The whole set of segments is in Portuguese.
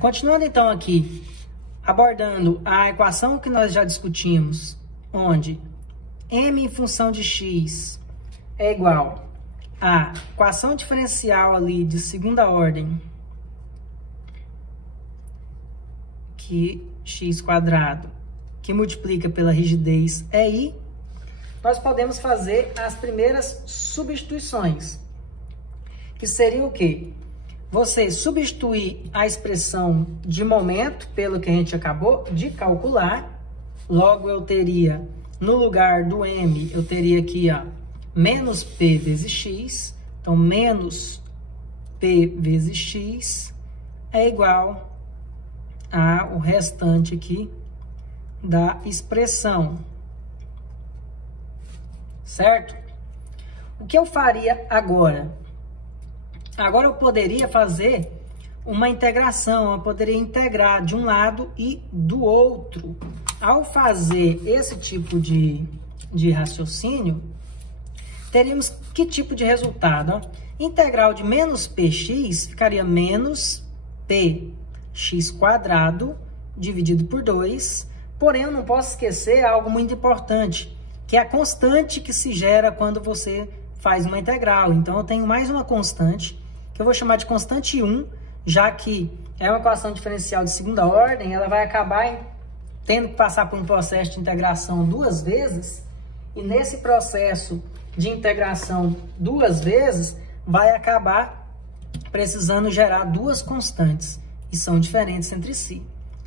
Continuando então aqui, abordando a equação que nós já discutimos, onde m em função de x é igual a equação diferencial ali de segunda ordem, que x², que multiplica pela rigidez EI, nós podemos fazer as primeiras substituições, que seria o quê? Você substituir a expressão de momento pelo que a gente acabou de calcular, logo eu teria, no lugar do m, eu teria aqui, ó, menos p vezes x, então menos p vezes x é igual ao restante aqui da expressão, certo? O que eu faria agora? Agora eu poderia fazer uma integração, eu poderia integrar de um lado e do outro. Ao fazer esse tipo de raciocínio, teríamos que tipo de resultado? Ó? Integral de menos px ficaria menos px² dividido por 2, porém eu não posso esquecer algo muito importante, que é a constante que se gera quando você faz uma integral. Então eu tenho mais uma constante, que eu vou chamar de constante 1, já que é uma equação diferencial de segunda ordem, ela vai acabar tendo que passar por um processo de integração duas vezes, e nesse processo de integração duas vezes, vai acabar precisando gerar duas constantes, e são diferentes entre si.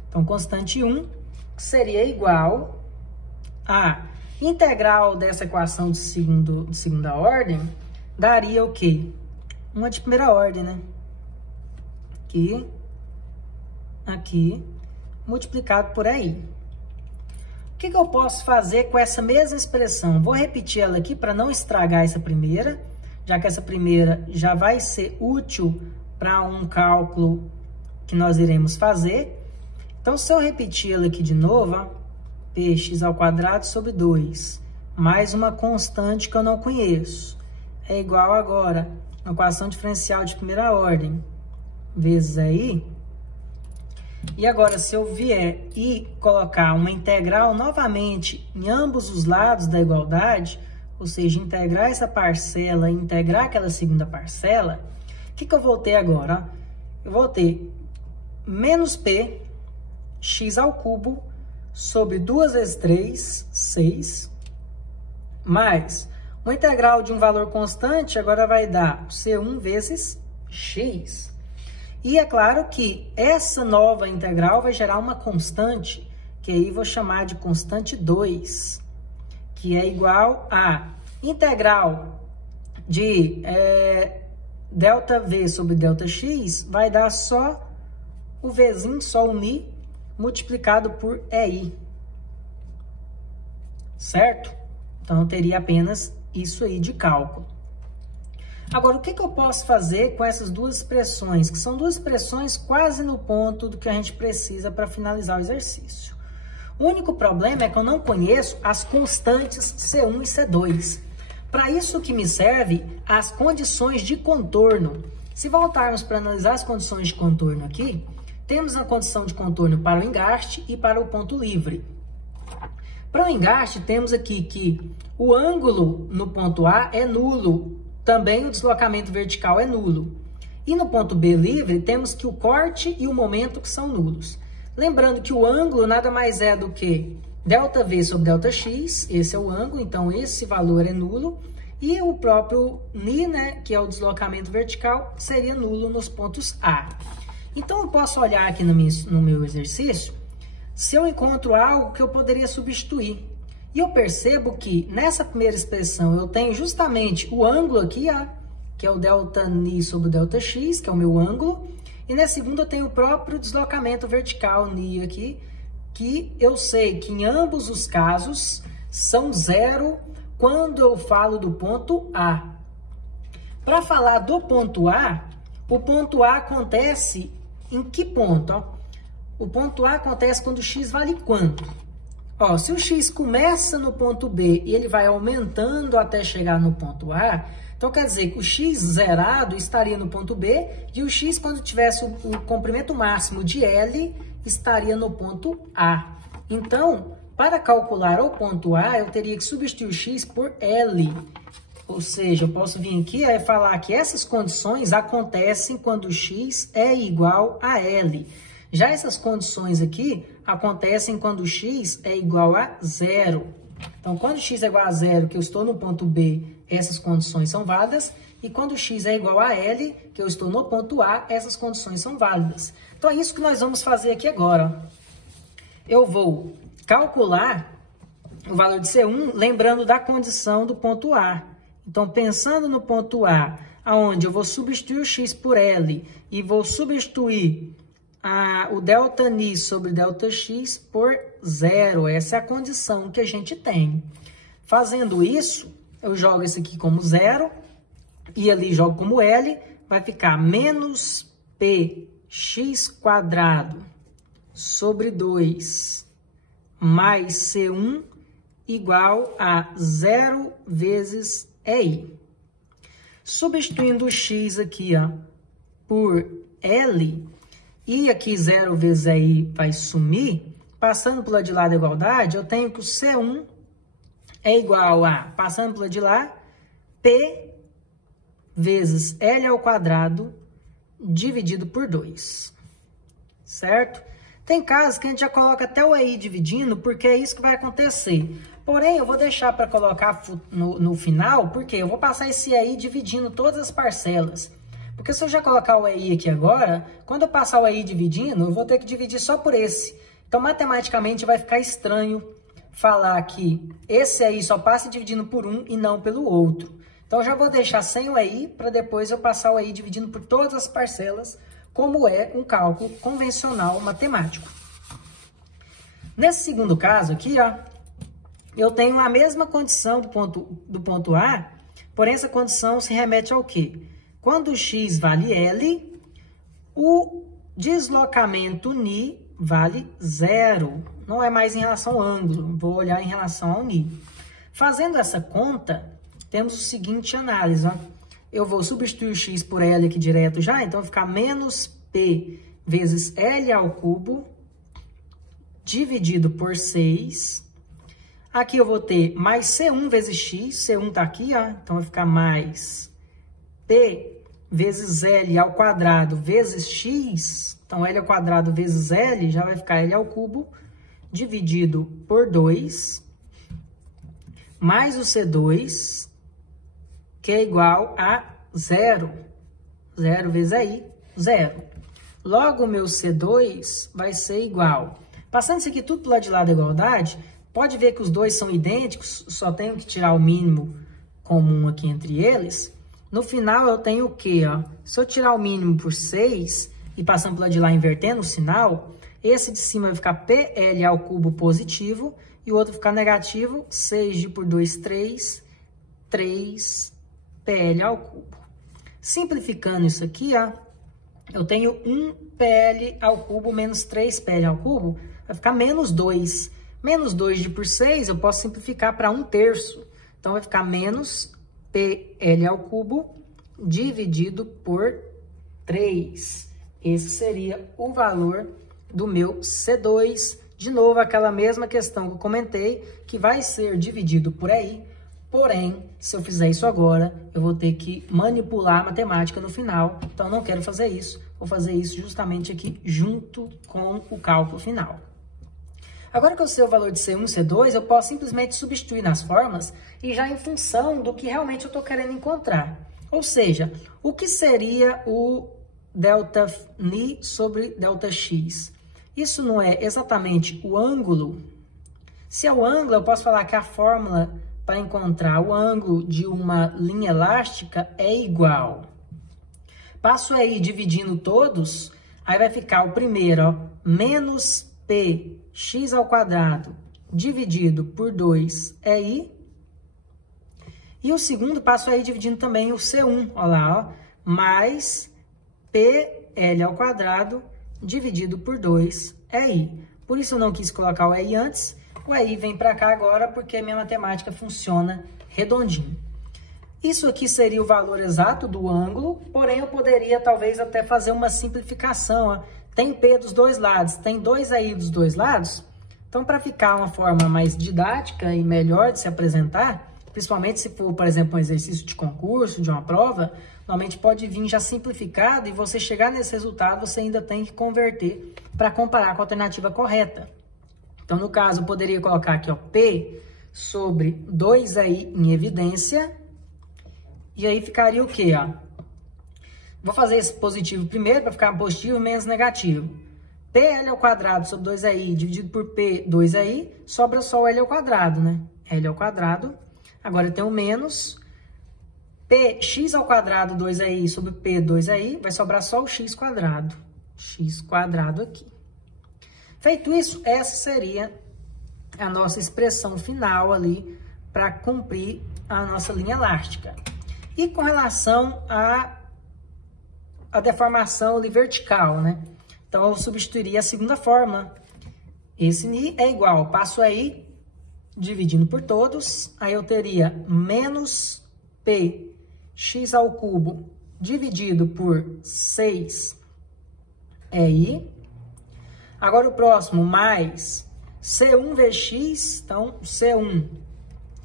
Então, constante 1 seria igual a integral dessa equação de segunda ordem, daria o quê? Uma de primeira ordem, né? Aqui, multiplicado por aí. O que eu posso fazer com essa mesma expressão? Vou repetir ela aqui para não estragar essa primeira, já que essa primeira já vai ser útil para um cálculo que nós iremos fazer. Então, se eu repetir ela aqui de novo, ó, px² sobre 2, mais uma constante que eu não conheço, é igual agora a equação diferencial de primeira ordem, vezes aí. E agora, se eu vier e colocar uma integral novamente em ambos os lados da igualdade, ou seja, integrar essa parcela e integrar aquela segunda parcela, o que eu vou ter agora? Eu vou ter menos p x² sobre 2 vezes 3, 6, mais uma integral de um valor constante, agora vai dar C1 vezes x. E é claro que essa nova integral vai gerar uma constante, que aí vou chamar de constante 2, que é igual a integral de ΔV sobre ΔX, vai dar só o Vzinho, só o Mi, multiplicado por EI. Certo? Então, eu teria apenas isso aí de cálculo. Agora, o que eu posso fazer com essas duas expressões, que são duas expressões quase no ponto do que a gente precisa para finalizar o exercício? O único problema é que eu não conheço as constantes C1 e C2. Para isso que me serve as condições de contorno. Se voltarmos para analisar as condições de contorno aqui, temos a condição de contorno para o engaste e para o ponto livre. Para o engaste, temos aqui que o ângulo no ponto A é nulo, também o deslocamento vertical é nulo. E no ponto B livre, temos que o corte e o momento que são nulos. Lembrando que o ângulo nada mais é do que ΔV sobre ΔX, esse é o ângulo, então esse valor é nulo. E o próprio Ni, né, que é o deslocamento vertical, seria nulo nos pontos A. Então, eu posso olhar aqui no meu exercício, se eu encontro algo que eu poderia substituir. E eu percebo que nessa primeira expressão eu tenho justamente o ângulo aqui, ó, que é o ΔNi sobre ΔX, que é o meu ângulo. E na segunda eu tenho o próprio deslocamento vertical, Ni aqui, que eu sei que em ambos os casos são zero quando eu falo do ponto A. Para falar do ponto A, o ponto A acontece em que ponto? Ó? O ponto A acontece quando x vale quanto? Ó, se o x começa no ponto B e ele vai aumentando até chegar no ponto A, Então, quer dizer que o x zerado estaria no ponto B e o x, quando tivesse o comprimento máximo de L, estaria no ponto A. Então, para calcular o ponto A, eu teria que substituir o x por L. Ou seja, eu posso vir aqui e falar que essas condições acontecem quando o x é igual a L. Já essas condições aqui acontecem quando o x é igual a 0. Então, quando o x é igual a 0, que eu estou no ponto B, essas condições são válidas. E quando o x é igual a L, que eu estou no ponto A, essas condições são válidas. Então, é isso que nós vamos fazer aqui agora. Eu vou calcular o valor de C1, lembrando da condição do ponto A. Então, pensando no ponto A, onde eu vou substituir o x por L e vou substituir o ΔΝ sobre ΔX por 0. Essa é a condição que a gente tem. Fazendo isso, eu jogo esse aqui como 0 e ali jogo como L. Vai ficar menos px² sobre 2 mais C1 igual a 0 vezes EI. Substituindo o x aqui por L, e aqui 0 vezes EI vai sumir, passando pela de lá da igualdade, eu tenho que o C1 é igual a, passando pela de lá, P vezes L ao quadrado dividido por 2. Certo? Tem casos que a gente já coloca até o EI dividindo, porque é isso que vai acontecer. Porém, eu vou deixar para colocar no final, porque eu vou passar esse EI dividindo todas as parcelas. Porque se eu já colocar o EI aqui agora, quando eu passar o EI dividindo, eu vou ter que dividir só por esse. Então, matematicamente, vai ficar estranho falar que esse EI só passa dividindo por um e não pelo outro. Então, eu já vou deixar sem o EI, para depois eu passar o EI dividindo por todas as parcelas, como é um cálculo convencional matemático. Nesse segundo caso aqui, eu tenho a mesma condição do ponto A, porém essa condição se remete ao quê? Quando o x vale L, o deslocamento ni vale 0. Não é mais em relação ao ângulo, vou olhar em relação ao ni. Fazendo essa conta, temos o seguinte análise. Eu vou substituir o x por L aqui direto já, então vai ficar menos P vezes L ao cubo dividido por 6. Aqui eu vou ter mais C1 vezes X, C1 está aqui, então vai ficar mais P vezes L ao quadrado vezes X, então L ao quadrado vezes L já vai ficar L ao cubo dividido por 2, mais o C2, que é igual a 0. 0 vezes aí, 0. Logo, o meu C2 vai ser igual. Passando isso aqui tudo para o lado de lá da igualdade, pode ver que os dois são idênticos, só tenho que tirar o mínimo comum aqui entre eles. No final, eu tenho o quê? Se eu tirar o mínimo por 6 e passando para o lado de lá invertendo o sinal, esse de cima vai ficar PL ao cubo positivo e o outro vai ficar negativo, 6 por 2, 3, 3 PL ao cubo. Simplificando isso aqui, eu tenho 1 PL ao cubo menos 3 PL ao cubo, vai ficar menos 2. Menos 2 por 6 eu posso simplificar para 1/3. Então, vai ficar menos PL ao cubo dividido por 3. Esse seria o valor do meu C2. De novo, aquela mesma questão que eu comentei, que vai ser dividido por EI. Porém, se eu fizer isso agora, eu vou ter que manipular a matemática no final. Então, não quero fazer isso. Vou fazer isso justamente aqui junto com o cálculo final. Agora que eu sei o valor de C1 e C2, eu posso simplesmente substituir nas fórmulas e já em função do que realmente eu estou querendo encontrar. Ou seja, o que seria o ΔΝ sobre ΔX? Isso não é exatamente o ângulo? Se é o ângulo, eu posso falar que a fórmula para encontrar o ângulo de uma linha elástica é igual. Passo aí dividindo todos, aí vai ficar o primeiro, menos px ao quadrado dividido por 2 é i. E o segundo passo aí dividindo também o C1, olha lá, mais PL ao quadrado dividido por 2 é i. Por isso eu não quis colocar o EI antes, o EI vem para cá agora porque a minha matemática funciona redondinho. Isso aqui seria o valor exato do ângulo, porém eu poderia talvez até fazer uma simplificação. Ó. Tem P dos dois lados, tem 2AI dos dois lados. Então, para ficar uma forma mais didática e melhor de se apresentar, principalmente se for, por exemplo, um exercício de concurso, de uma prova, normalmente pode vir já simplificado e você chegar nesse resultado, você ainda tem que converter para comparar com a alternativa correta. Então, no caso, eu poderia colocar aqui, ó, P sobre 2AI em evidência. E aí ficaria o quê, ó? Vou fazer esse positivo primeiro para ficar positivo menos negativo. PL ao quadrado sobre 2AI dividido por P, 2AI, sobra só o L ao quadrado, né? L ao quadrado. Agora eu tenho menos Px ao quadrado 2AI sobre P, 2AI, vai sobrar só o x quadrado. X quadrado aqui. Feito isso, essa seria a nossa expressão final ali para cumprir a nossa linha elástica. E com relação à deformação ali vertical, né? Então, eu substituiria a segunda fórmula. Esse ni é igual, passo aí, dividindo por todos, aí eu teria menos px ao cubo dividido por 6 i. Agora o próximo, mais C1 vx, então C1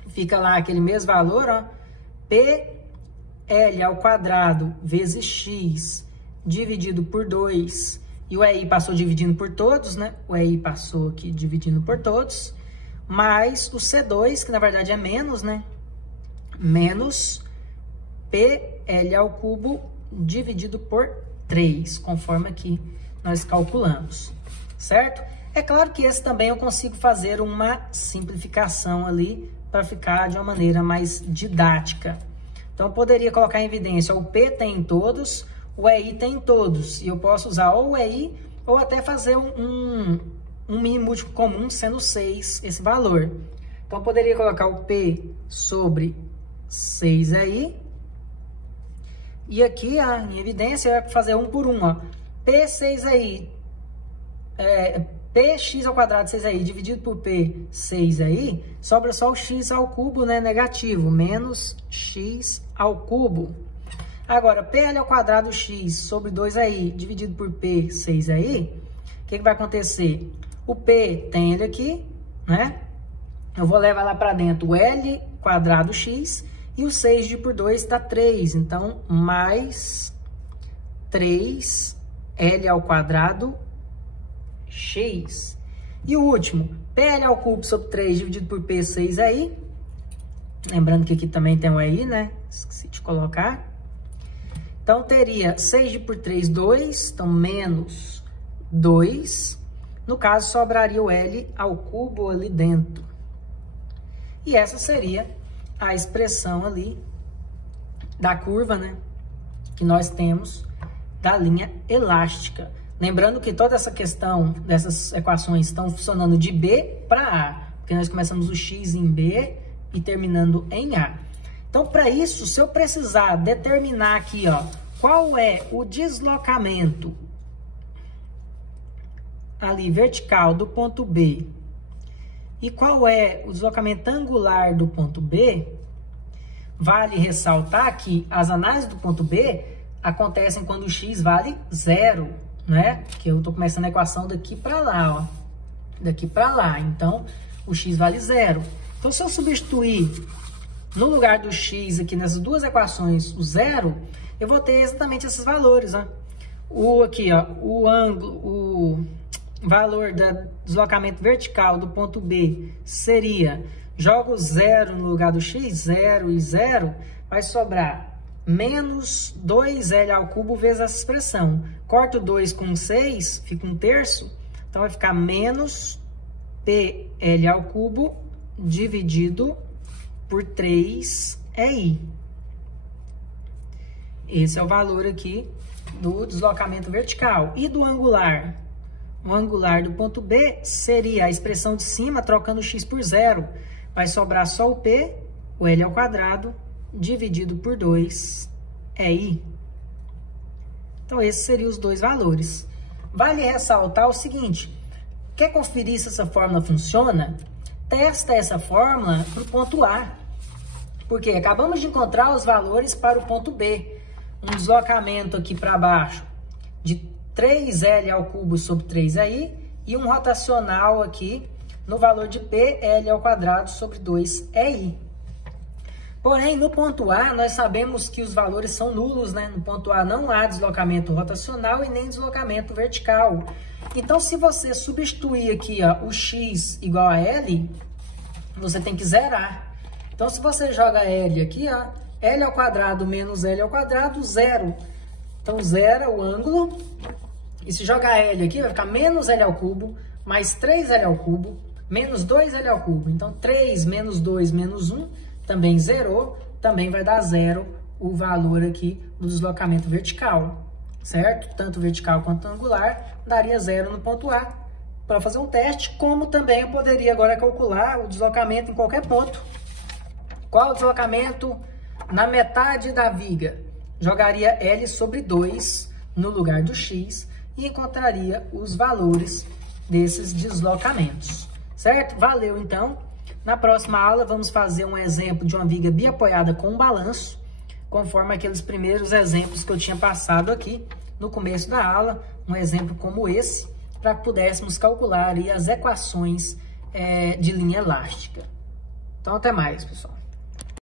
fica lá aquele mesmo valor, ó, PL ao quadrado vezes x dividido por 2, e o EI passou dividindo por todos, né? O EI passou aqui dividindo por todos, mais o C2, que na verdade é menos, né? Menos PL ao cubo dividido por 3, conforme aqui nós calculamos, certo? É claro que esse também eu consigo fazer uma simplificação ali para ficar de uma maneira mais didática. Então, eu poderia colocar em evidência o P tem em todos, o EI tem em todos. E eu posso usar ou o EI ou até fazer um mínimo múltiplo comum, sendo 6 esse valor. Então, eu poderia colocar o P sobre 6EI. E aqui, ó, em evidência, eu ia fazer um por um. Ó. P6EI, Px ao quadrado 6AI dividido por P 6AI, sobra só o x ao cubo, né, negativo, menos x ao cubo. Agora, PL ao quadrado x sobre 2AI dividido por P 6AI, o que vai acontecer? O P tem ele aqui, né? Eu vou levar lá para dentro o L quadrado x e o 6 dividido por 2 dá 3. Então, mais 3L ao quadrado x. E o último, PL ao cubo sobre 3 dividido por P 6AI. Lembrando que aqui também tem o EI, né? Esqueci de colocar. Então, teria 6 dividido por 3, 2. Então, menos 2. No caso, sobraria o L ao cubo ali dentro. E essa seria a expressão ali da curva, né? Que nós temos da linha elástica. Lembrando que toda essa questão dessas equações estão funcionando de B para A, porque nós começamos o x em B e terminando em A. Então, para isso, se eu precisar determinar aqui, ó, qual é o deslocamento ali vertical do ponto B e qual é o deslocamento angular do ponto B, vale ressaltar que as análises do ponto B acontecem quando o x vale 0. Né? Que eu estou começando a equação daqui para lá, ó. Daqui para lá. Então, o x vale 0. Então, se eu substituir no lugar do x aqui nessas duas equações o 0, eu vou ter exatamente esses valores, ó. Aqui, ó, o ângulo, o valor do deslocamento vertical do ponto B seria, jogo 0 no lugar do x, 0 e 0, vai sobrar menos 2L ao cubo vezes essa expressão. Corto 2 com 6, fica 1/3. Então, vai ficar menos PL ao cubo dividido por 3EI. Esse é o valor aqui do deslocamento vertical. E do angular? O angular do ponto B seria a expressão de cima, trocando o x por 0. Vai sobrar só o P, o L ao quadrado, dividido por 2 é I. Então, esses seriam os dois valores. Vale ressaltar o seguinte, quer conferir se essa fórmula funciona? Testa essa fórmula para o ponto A. Porque acabamos de encontrar os valores para o ponto B. Um deslocamento aqui para baixo de 3L ao cubo sobre 3i e um rotacional aqui no valor de P, L ao quadrado sobre 2EI. Porém, no ponto A, nós sabemos que os valores são nulos, né? No ponto A não há deslocamento rotacional e nem deslocamento vertical. Então, se você substituir aqui ó, o x igual a L, você tem que zerar. Então, se você joga L aqui, ó, L ao quadrado menos L ao quadrado, zero. Então, zera o ângulo. E se jogar L aqui, vai ficar menos L ao cubo, mais 3L ao cubo, menos 2L ao cubo. Então, 3 menos 2 menos 1, também zerou, também vai dar zero o valor aqui do deslocamento vertical, certo? Tanto vertical quanto angular, daria zero no ponto A. Para fazer um teste, como também eu poderia agora calcular o deslocamento em qualquer ponto. Qual o deslocamento na metade da viga? Jogaria L sobre 2 no lugar do x e encontraria os valores desses deslocamentos, certo? Valeu, então. Na próxima aula, vamos fazer um exemplo de uma viga biapoiada com um balanço, conforme aqueles primeiros exemplos que eu tinha passado aqui no começo da aula, um exemplo como esse, para que pudéssemos calcular aí as equações de linha elástica. Então, até mais, pessoal.